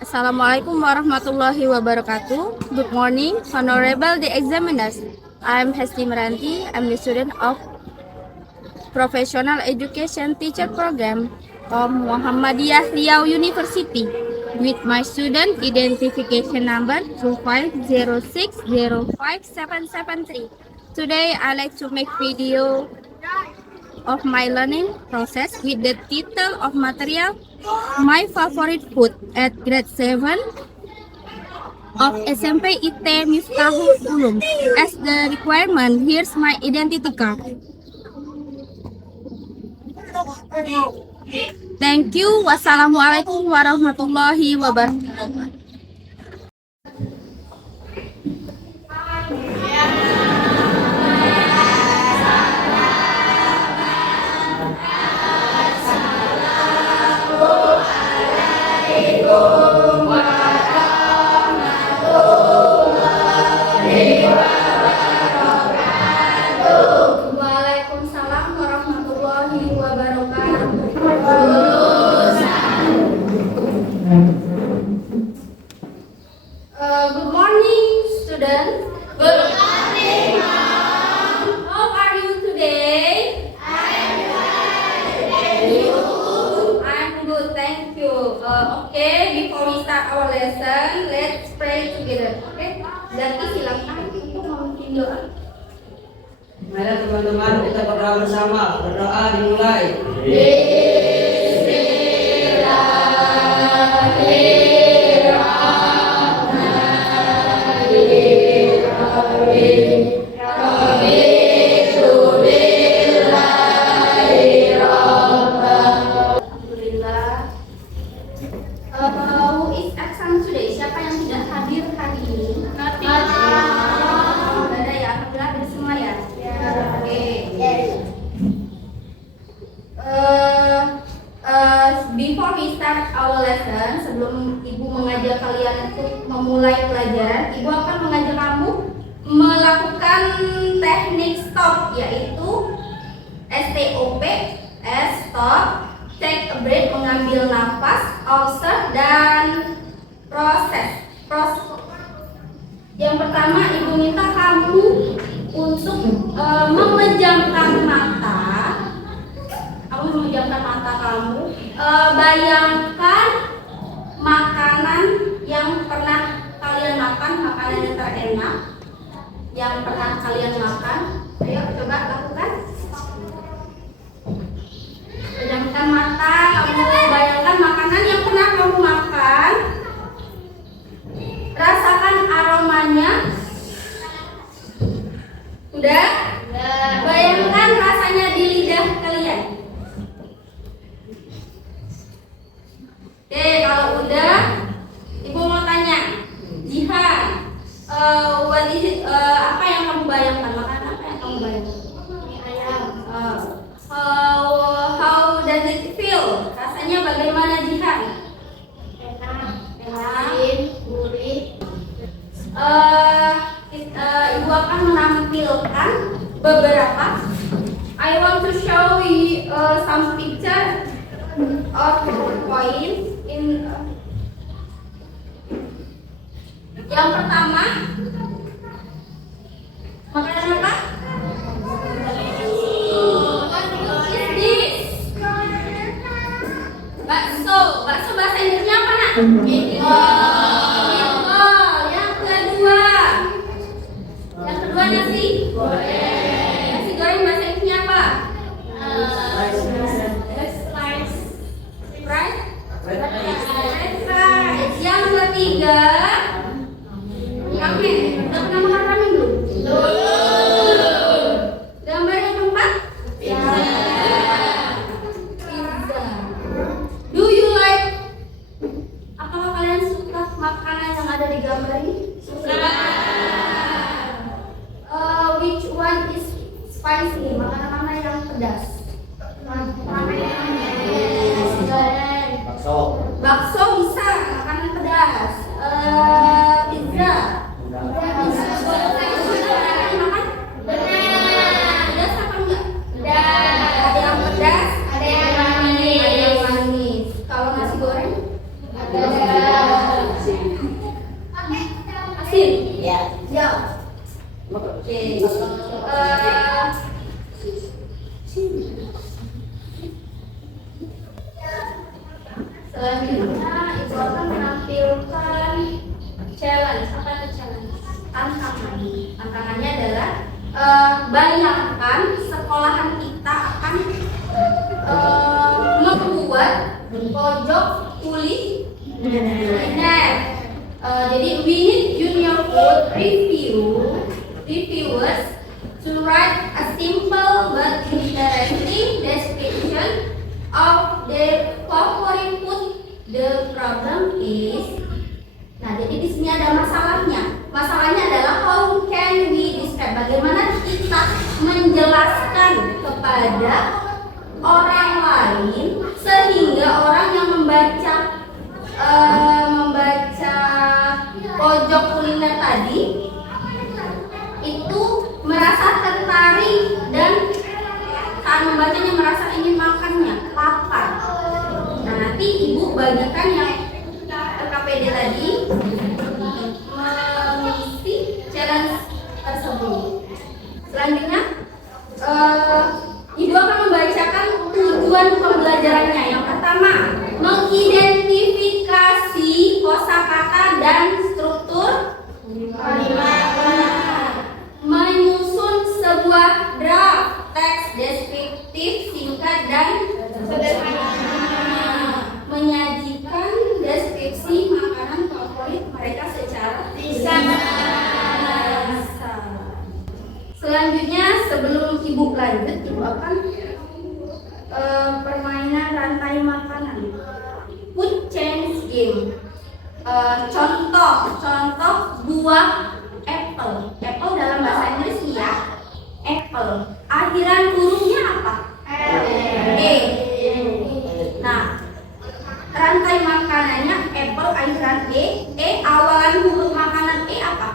Assalamualaikum warahmatullahi wabarakatuh. Good morning, honorable the examiners. I'm Hesti Meranti. I'm the student of Professional Education Teacher Program of Muhammadiyah Riau University with my student identification number 2506057773. Today I like to make video of my learning process with the title of material My Favorite Food at grade 7 of SMP IT Miftahul Ulum. As the requirement, here's my identity card. Thank you. Wassalamualaikum warahmatullahi wabarakatuh. Waalaikumsalam warahmatullahi wabarakatuh. Good morning, students. Good morning, ma'am. How are you today? I'm fine. And you? I'm good, thank you. Okay, before we start our lesson, let's pray together. Okay? Jadi silakan untuk memimpin doa. Mari teman-teman kita berdoa bersama. Berdoa dimulai. Alhamdulillah. Who is absent today? Siapa yang tidak hadir hari ini? Ada ya, alhamdulillah ada semua ya. Oke. Before we start our lesson, sebelum ibu mengajak kalian untuk memulai pelajaran, ibu akan mengajak kamu melakukan teknik stop, yaitu STOP, stop, take a break, mengambil nafas, observe, dan proses. Yang pertama, ibu minta kamu untuk memejamkan mata. Kamu memejamkan mata kamu. Bayangkan makanan yang pernah kalian makan, makanan yang terenak yang pernah kalian makan. Ayo coba lakukan. Pejamkan mata, kamu bayangkan makanan yang pernah kamu makan. Rasakan aromanya. Udah? Bayangkan rasanya di lidah kalian. Oke, kalau udah, ibu mau tanya, Jihan, apa yang kamu bayangkan? Makanan apa yang kamu bayangkan? Ayam. How does it feel? Rasanya bagaimana, Jihan? Enak. Gurih. Ibu akan menampilkan beberapa. I want to show you some picture of point in. Yang pertama, makanan apa? What is this? Bakso. Bakso bahasa Inggrisnya apa, nak? Yang kedua nasi goreng. Nasi goreng bahasa Inggrisnya apa? French fries. Yang ketiga, ramen. Udah pernah makan ramen belum? Gambar yang keempat? Pizza. Do you like? Apakah kalian suka Selanjutnya ibu akan menampilkan challenge. Apa itu challenge? Tantangan. Tantangannya adalah bayangkan sekolahan kita akan membuat pojok kuliner. Jadi we need junior food reviewers to write a simple but interesting description of their favorite food. The problem is, nah jadi di sini ada masalahnya. Masalahnya adalah how can we describe, bagaimana kita menjelaskan kepada orang lain sehingga orang yang membaca pojok kuliner tadi itu merasa tertarik dan saat membacanya merasa ingin makannya, lapar. Nah nanti ibu bagikan yang KPD tadi mengisi challenge tersebut. Selanjutnya ibu akan membacakan tujuan pembelajarannya. Yang pertama, mengidentifikasi kosakata dan struktur kalimat, menyusun sebuah draft teks deskriptif singkat dan sederhana, menyajikan deskripsi makanan favorit mereka secara lisan. Selanjutnya sebelum ibu lanjut, ibu akan permainan rantai makanan, food chain game. Contoh buah apple. Apple dalam bahasa Inggris ya, apple. Akhiran hurufnya apa? E. Nah, rantai makanannya apple akhiran E. Awalan huruf makanan E apa?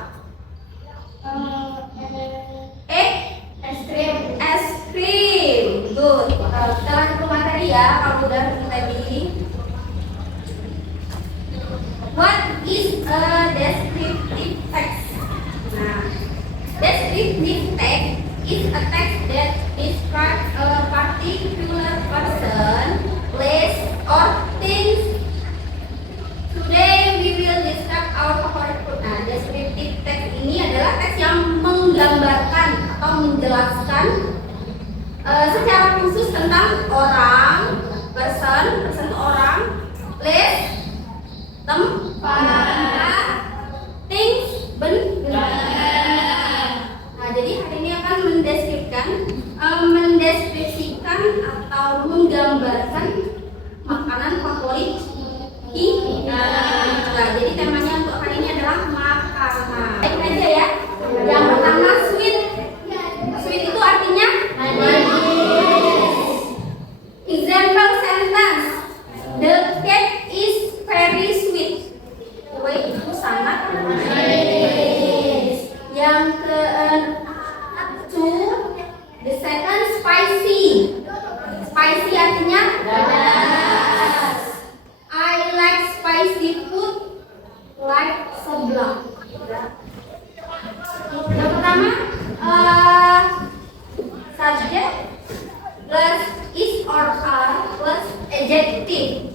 Es krim. Good. Kita lanjut ke materi ya. Kalau udah tadi. What is a descriptive text? Nah, descriptive text is a text that describes a particular person, place, or things. Today we will describe our favorite food. Nah, descriptive text ini adalah teks yang menggambarkan atau menjelaskan secara khusus tentang orang, person itu orang, place, tempat, things, benda. Nah, jadi hari ini akan mendeskripsikan atau menggambarkan makanan favorit kita. Nah, jadi temanya untuk hari ini adalah makanan. Baik aja ya. Yang pertama sweet. Sweet itu artinya manis. Example sentence. The cake is very sweet. Kue itu sangat manis. Yang the second spicy. Spicy artinya pedas. I like spicy food like sebelah. Yang pertama subject plus is or are plus adjective.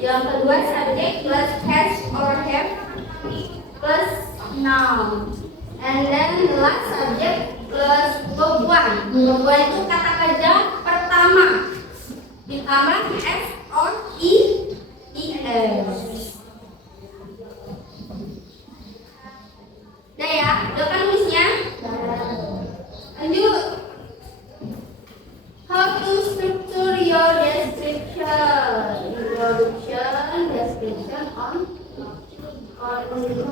Yang kedua subject plus has or have plus noun. And then the last subject plus verb one. Verb one itu kata kerja pertama ditambah s or es. Udah ya, udah kan nulisnya? Lanjut. How to structure your description? Introduction, description, on conclusion.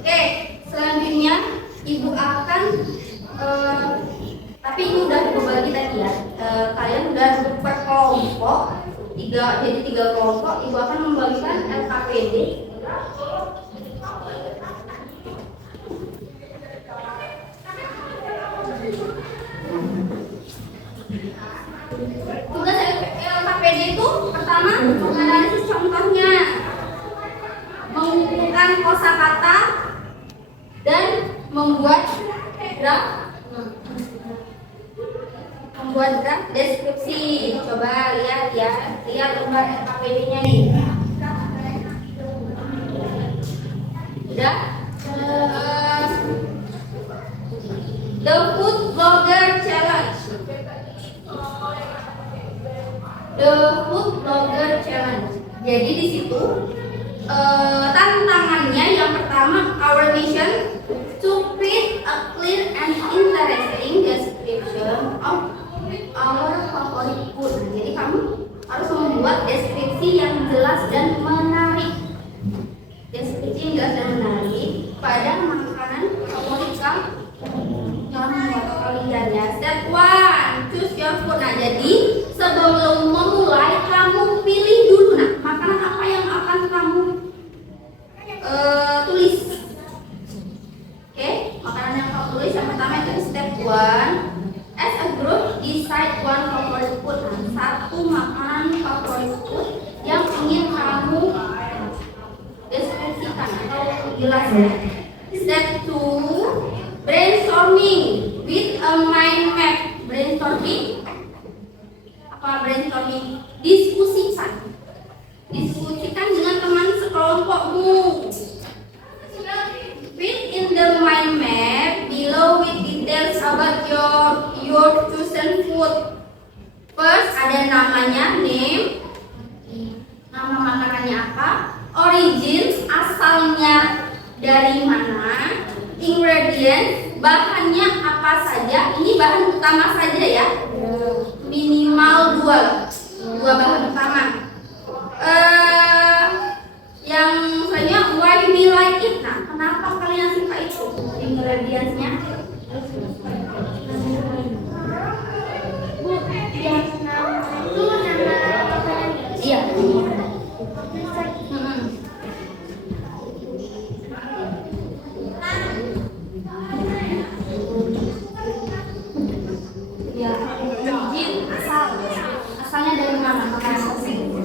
Oke, selanjutnya ibu akan tapi ini udah ibu bagi tadi ya. Kalian udah berkelompok jadi 3 kelompok. Ibu akan membagikan LKPD. Tugas LKPD itu pertama menganalisis contohnya, mengumpulkan kosakata dan membuat draft Membuat draft deskripsi. Coba lihat ya, lihat lembar RKPD-nya nih. Udah? The Food Blogger Challenge. The Food Blogger Challenge. Jadi di situ tantangannya yang pertama, our mission to create a clear and interesting description of our favorite food. Jadi kamu harus membuat deskripsi yang jelas dan menarik. Deskripsi yang jelas dan menarik pada makanan favorit kamu atau kalian ya. Step 1, choose your food. Nah, jadi sebelum memulai kamu pilih dulu makanan apa yang akan kamu tulis. Oke, makanan yang kamu tulis yang pertama itu step 1. As a group, decide one favorite food. Satu makanan favorit food yang ingin kamu deskripsikan atau jelaskan. Step 2, brainstorming with a mind map. Brainstorming apa? Brainstorming, diskusikan dengan teman sekelompokmu. Fill in the mind map below with details about your chosen food. First ada namanya, name, nama makanannya apa, origin, asalnya dari mana, ingredients, bahannya apa saja. Ini bahan utama saja ya, minimal dua bahan utama. Yang selanjutnya, why we like it. Nah, kenapa kalian suka itu? Ingredientsnya. Bu, yang nama itu nama makanannya. Iya. Ya, origin, asalnya dari mana makanan tersebut.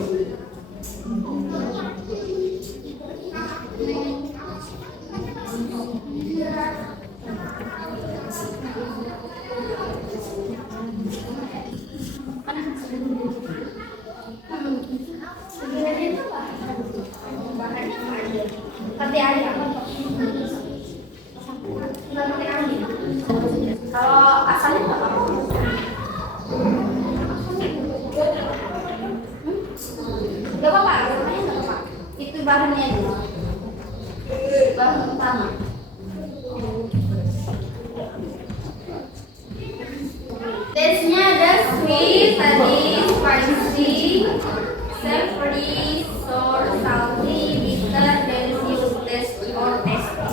Tapi ada kalau asalnya nggak apa-apa. Nggak apa-apa, asalnya nggak apa-apa. Itu bahannya aja, bahan utama. Taste-nya ada sweet, tadi spicy, savory, sour, salty, bitter, delicious, taste or tasty.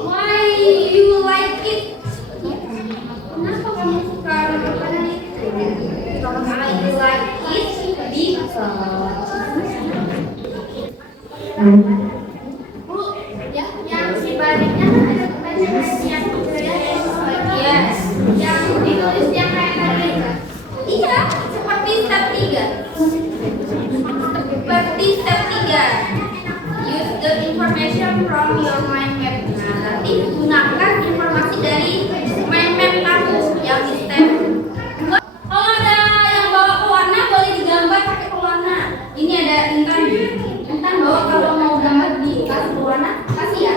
Why you like it? Kenapa kamu suka makanan itu? I like it Bu, ya, yang si baliknya ada kebanyakan yes, yang ditulis yang kayak tadi. Iya, seperti step 3. Seperti step 3. Use the information from your mind map. Nah, nanti gunakan informasi dari mind map kamu yang di step 2. Kalau ada yang bawa pewarna boleh digambar pakai pewarna. Ini ada Intan bawa kalau mau gambar di kasih pewarna, kasih ya.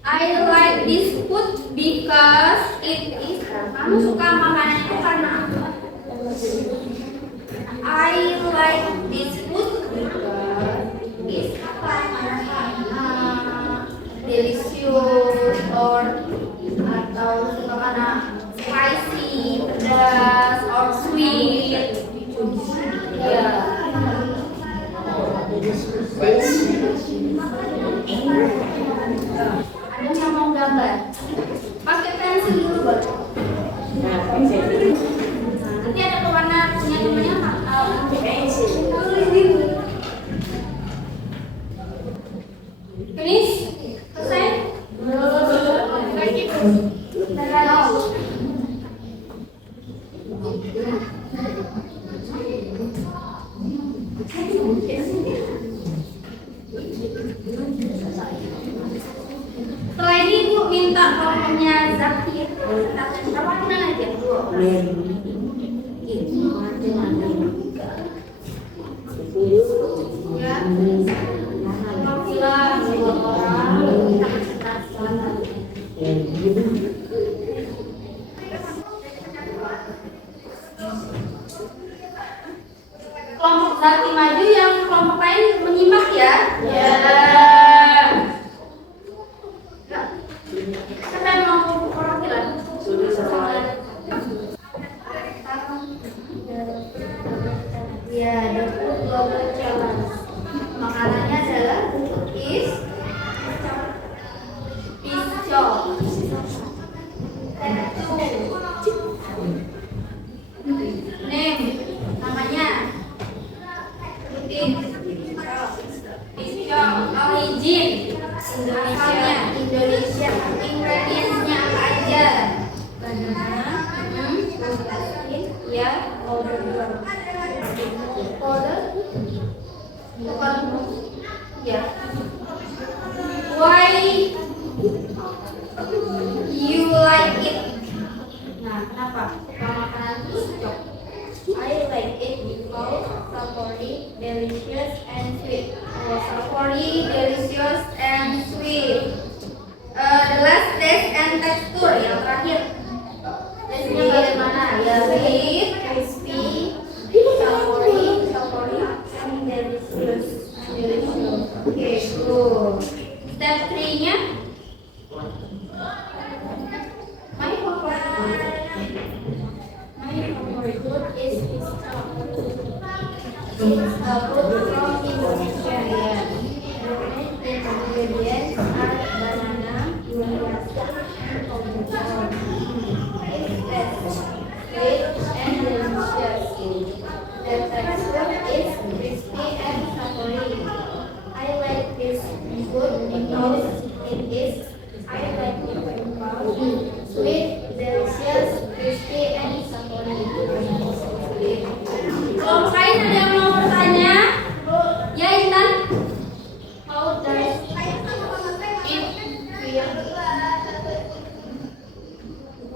I like this food because it is. Kamu suka makanan itu karena apa? I like this food because it's delicious or atau suka karena spicy, pedas or sweet. Ya. Ada yang mau gambar? Pakai pensil dulu, Bang. Nanti ada pewarna punya temennya tulis dulu. Finish? Selesai? minta kelompoknya Zakir. Apa kenal aja? Ya, alhamdulillah dua orang. Kelompok Zakti maju, yang kelompok lain menyimak ya. Ya. Siapa yang mau perwakilan? Ya, the food global challenge. Makanannya adalah cookies, pisco. Name, namanya. Pisco, origin, Indonesia. Ingredientsnya apa aja? Banana, ya, powder, bukan, ya. Why you like it? Nah, kenapa? Makanan pisco. I like it because savory, delicious, and sweet. Savory, delicious, and sweet. The last taste and texture, yang terakhir. Taste-nya bagaimana? Ya, sweet, crispy, savory, and delicious. Oke, good. Step 3-nya. My favorite food is pisco. It's a food from Indonesia. Yeah. The ingredients are banana, durian, and pomegranate. It's sweet and delicious. The texture is crispy and savory. I like this food because it is sweet, delicious, crispy, and savory. Kalau kalian ada yang mau bertanya? Ya, Intan. How does it feel?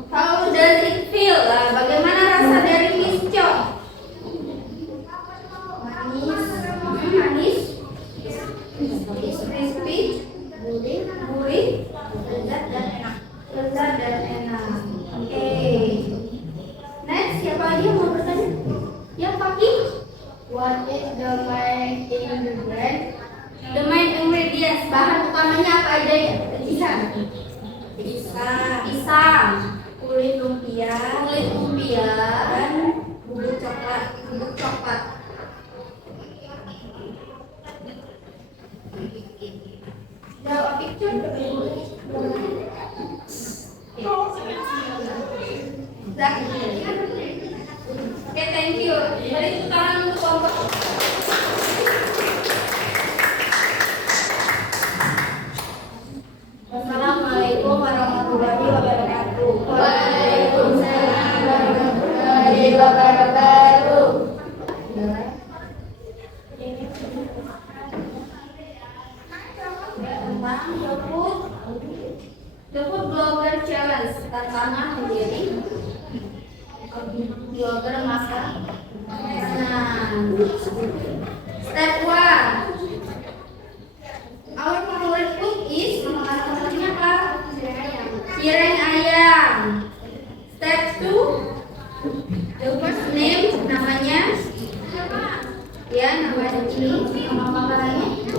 How does it feel? Bagaimana rasa dari pisco? Manis, crispy, gurih, lezat dan enak. Oke. Next, siapa lagi yang mau bertanya? Ya, Paki. What is the main ingredient? The main ingredients, bahan utamanya apa aja ya? Pisang, kulit lumpia, dan bubuk coklat. Draw a picture. Oke, thank you. Beri tepuk tangan untuk kelompok. Wassalamualaikum warahmatullahi wabarakatuh. Waalaikumsalam warahmatullahi wabarakatuh. The Food Blogger Challenge, tantangan menjadi blogger masak. Nah, step 1. Our favorite food is, makanan favoritnya apa? Cireng ayam. Step 2. The first name, namanya. Ya, namanya ini. Nama makanannya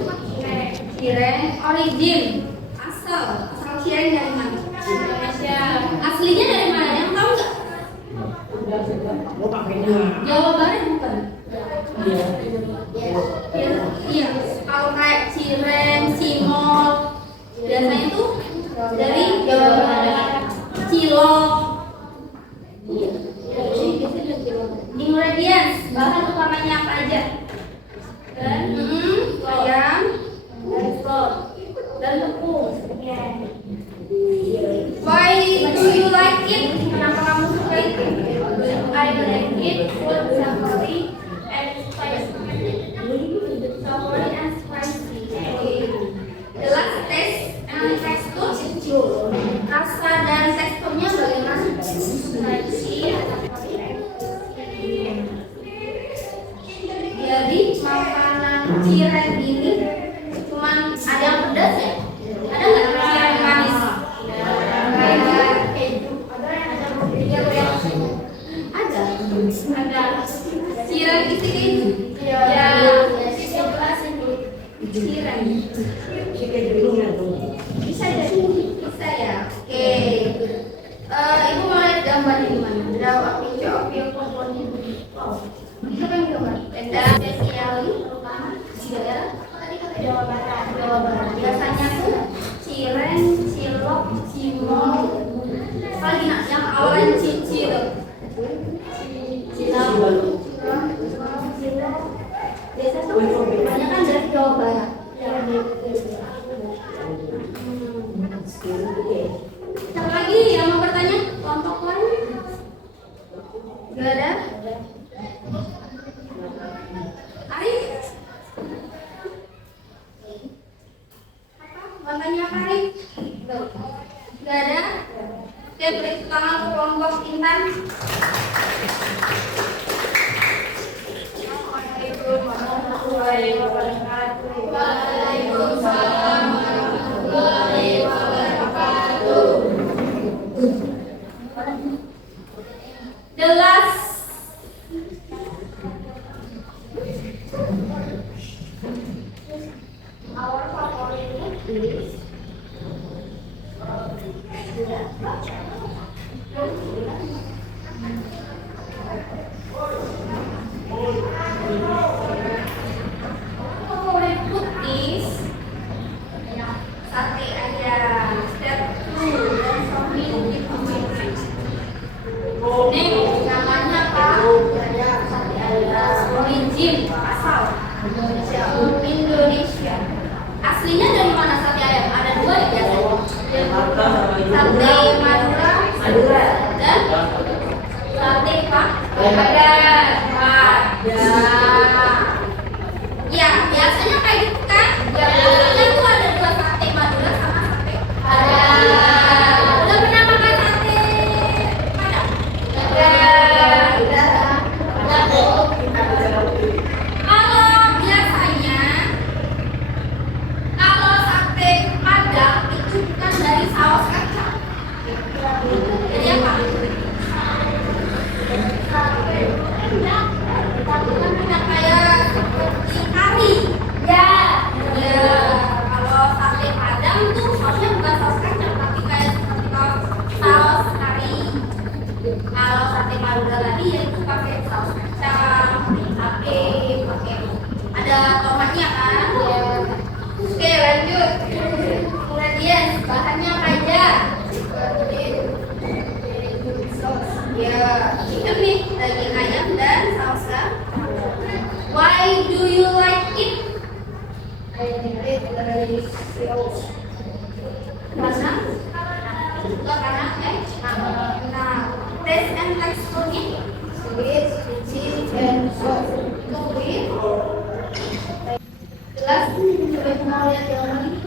cireng. Origin, asal cireng dari mana? Indonesia. Aslinya dari mana? Yang tahu nggak? Jawa Barat bukan? Iya. Kalau kayak cireng, cimol, biasanya tuh dari Jawa Barat. Cilok. Ingredients, bahan utamanya apa aja? Ayam, dan tepung. Why do you like it? Kenapa kamu suka itu? I like it food savory and spicy. Savory and spicy. The last taste and texture. Hari? Nggak ada? Oke, beri tepuk tangan untuk kelompok Intan. Waalaikumsalam warahmatullahi wabarakatuh. The last our favorite is favorite food is sate ayam, step 2 dan something ini namanya apa? Sate ayam origin asal Indonesia. Aslinya dari mana sate ayam? Ada dua ya biasanya. Sate Madura dan sate Padang. Ya, biasanya kayak gitu kan? Ya, biasanya tuh ada dua sate Madura sama sate Padang. Udah pernah makan sate Padang? Udah. Kalau sate Padang itu bukan dari saus kacang. Jadi apa? Tapi kan tidak kayak seperti kari. Ya. Kalau sate Padang tuh sausnya bukan saus kacang, tapi kayak seperti saus kari. Kalau sate Madura tadi ya itu pakai saus kacang, pakai ada tomatnya kan? Ya. Oke, lanjut. Ingredients bahannya apa aja? Ya, chicken nih, daging ayam dan sausnya. Why do you like it? I think it very delicious. Karena? Karena nah, taste and texture-nya sweet, cheesy, and soft. Sweet. Jelas, coba mau lihat yang ini.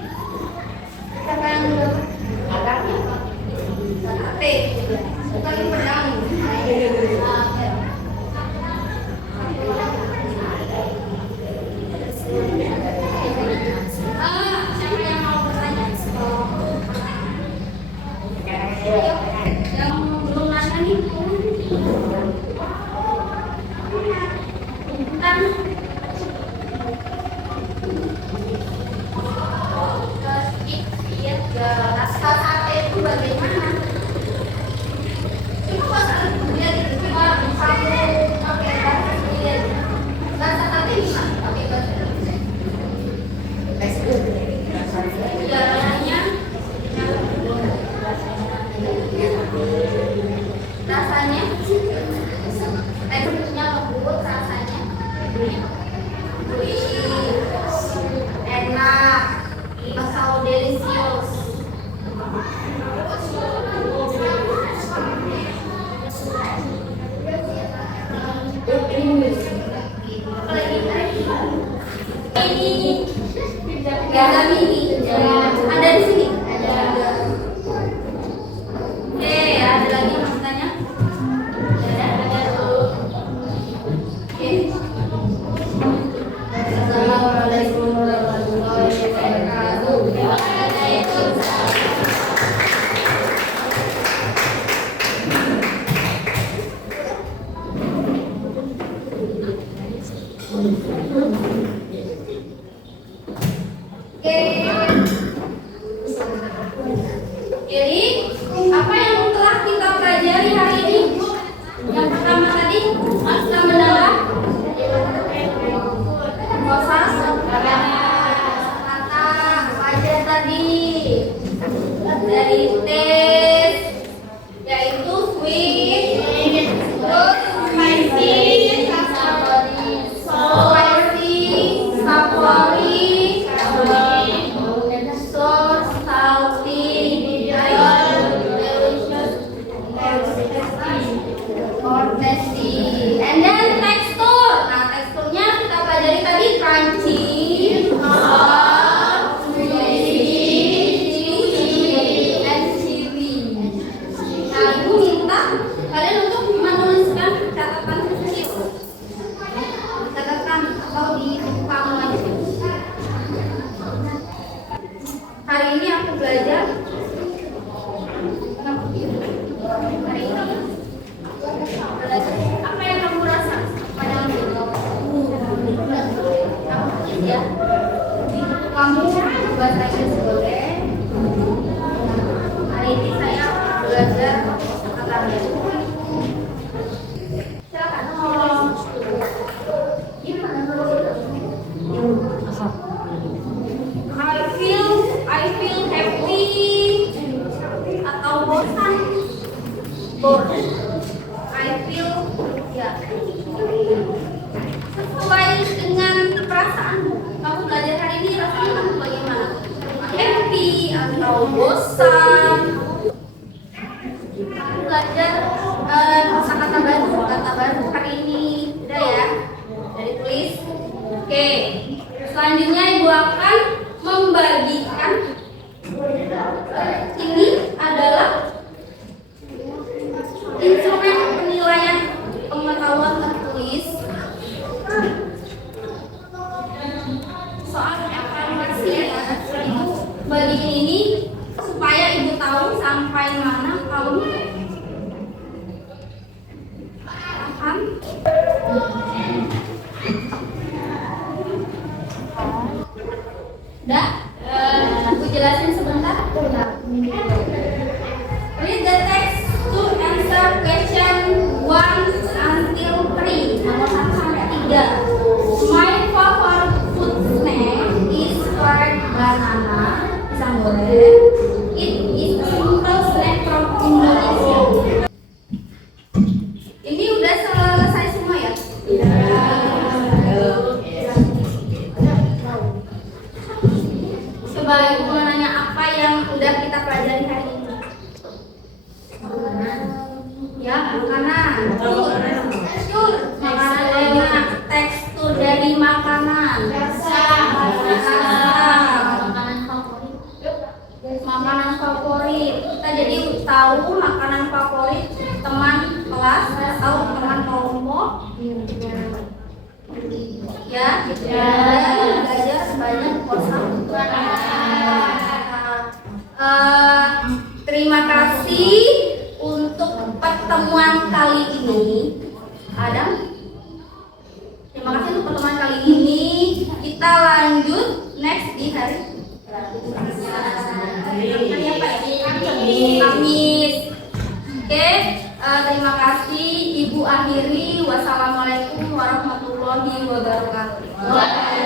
Kita kan akarnya apa? Sate. Bukan pedang. Siapa yang mau bertanya? Yang belum nanya nih. Kan rasa sate itu bagaimana? Cuma pas lihat itu cuma satu pakai bahasa sendiri. Rasa sate gimana? Pakai bahasa jalannya rasanya teksturnya lembut, rasanya enak, masau delicious. Ini pizza mini ada di sini. Ada lagi mas tanya? Ada dulu. Assalamualaikum warahmatullahi wabarakatuh. Waalaikumsalam. Jadi apa yang telah kita pelajari hari ini? Yang pertama tadi asal mendalam proses kata aja tadi dari tes yaitu sweet, terus spicy, savory, tasty, and then texture. Nah, tekstur Or I feel ya sesuai dengan perasaanmu. Kamu belajar hari ini rasanya kamu bagaimana? Happy atau bosan? Kamu belajar kosakata baru, kata baru hari ini, udah ya? Dari tulis. Oke. Selanjutnya ibu akan membagikan. Ini adalah instrumen penilaian pengetahuan tertulis. Soal evaluasi ya, ibu bagiin ini supaya ibu tahu sampai mana kamu paham. Udah, aku jelasin sebentar. Read the text to answer question 1 until 3. Nomor 1 sampai 3. My favorite food snack is fried banana. Pisang goreng. It is a simple snack from Indonesia. Ini udah selesai semua ya? Coba ibu mau nanya apa yang udah kita pelajari hari ini? Ya, makanan. Tekstur. Makanan banyak. Tekstur dari makanan. Makanan favorit. Kita jadi tahu makanan favorit teman kelas atau teman kelompok. Ya, belajar banyak kosakata. Terima kasih untuk pertemuan kali ini. Adam, terima kasih untuk pertemuan kali ini. Kita lanjut next di hari Kamis. Oke, terima kasih. Ibu akhiri. Wassalamualaikum warahmatullahi wabarakatuh.